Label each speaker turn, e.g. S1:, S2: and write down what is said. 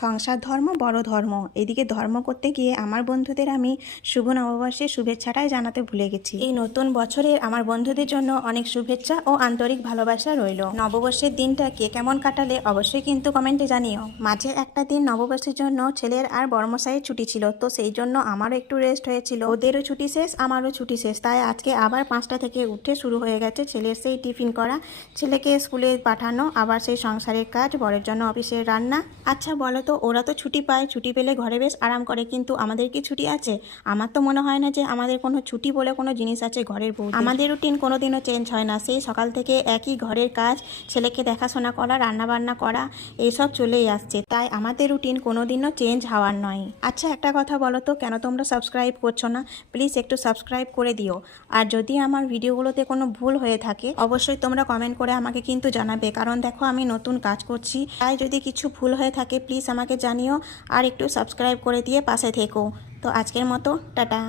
S1: সংসার ধর্ম বড় ধর্ম। এদিকে ধর্ম করতে গিয়ে আমার বন্ধুদের আমি শুভ নববর্ষের শুভেচ্ছাটাই জানাতে ভুলে গেছি। এই নতুন বছরের আমার বন্ধুদের জন্য অনেক শুভেচ্ছা ও আন্তরিক ভালোবাসা রইল। নববর্ষের দিনটা কে কেমন কাটালে অবশ্যই কিন্তু কমেন্টে জানিও। মাঝে একটা দিন নববর্ষের জন্য ছেলের আর বর্মশাইয়ের ছুটি ছিল, তো সেই জন্য আমারও একটু রেস্ট হয়েছিল। ওদেরও ছুটি শেষ, আমারও ছুটি শেষ। তাই আজকে আবার পাঁচটা থেকে উঠে শুরু হয়ে গেছে ছেলের সেই টিফিন করা। ছেলেকে স্কুলে পাঠানো, আবার সেই সংসারের কাজ, বরের জন্য অফিসের রান্না। আচ্ছা বলো তো ওরা তো ছুটি পায়, ছুটি পেলে ঘরে বেশ আরাম করে। কিন্তু আমাদের কি ছুটি আছে? আমার তো মনে হয় না যে আমাদের কোনো ছুটি বলে কোনো জিনিস আছে ঘরের বউ আমাদের রুটিন কোনোদিনও চেঞ্জ হয় না। সেই সকাল থেকে একই ঘরের কাজ, ছেলেকে দেখাশোনা করা রান্না বান্না করা এইসব চলেই আসছে। তাই আমাদের রুটিন কোনোদিনও চেঞ্জ হওয়ার নয়। আচ্ছা একটা কথা বলো তো, কেন তোমরা সাবস্ক্রাইব করছ না? প্লিজ একটু সাবস্ক্রাইব করে দিও। আর যদি আমার ভিডিওগুলোতে কোনো ভুল হয়ে থাকে, অবশ্যই তোমরা কমেন্ট করে আমাকে কিন্তু জানাবে। কারণ দেখো, আমি নতুন কাজ করছি। তাই যদি কিছু ভুল হয়ে থাকে আমাকে জানিও আর একটু সাবস্ক্রাইব করে দিয়ে পাশে থেকো। তো আজকের মতো টাটা।